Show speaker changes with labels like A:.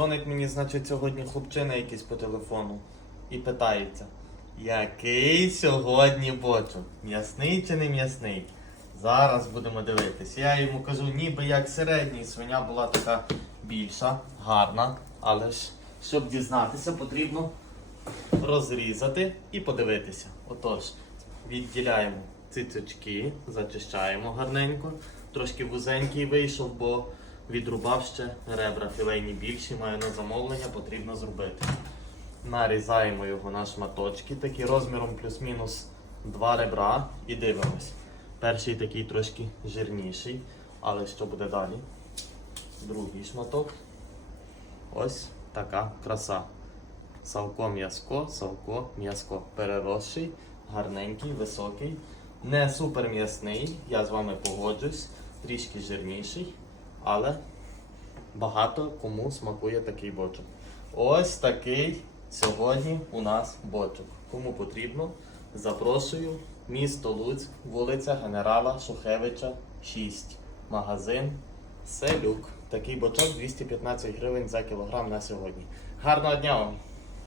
A: Дзвонить мені, значить, сьогодні хлопчина якийсь по телефону і питається, який сьогодні бочок? М'ясний чи не м'ясний? Зараз будемо дивитись. Я йому кажу, ніби як середній, свиня була така більша, гарна, але ж щоб дізнатися, потрібно розрізати і подивитися. Отож, відділяємо цицючки, зачищаємо гарненько. Трошки вузенький вийшов, бо відрубав ще ребра філейні більші, маю на замовлення, потрібно зробити. Нарізаємо його на шматочки, такі розміром плюс-мінус два ребра і дивимось. Перший такий трошки жирніший, але що буде далі? Другий шматок. Ось така краса. Савко м'язко, савко м'язко. Переросший, гарненький, високий. Не супер м'ясний, я з вами погоджусь, трішки жирніший, але багато кому смакує такий бочок. Ось такий сьогодні у нас бочок. Кому потрібно, запрошую. Місто Луцьк, вулиця Генерала Шухевича, 6. Магазин Селюк. Такий бочок 215 гривень за кілограм на сьогодні. Гарного дня вам!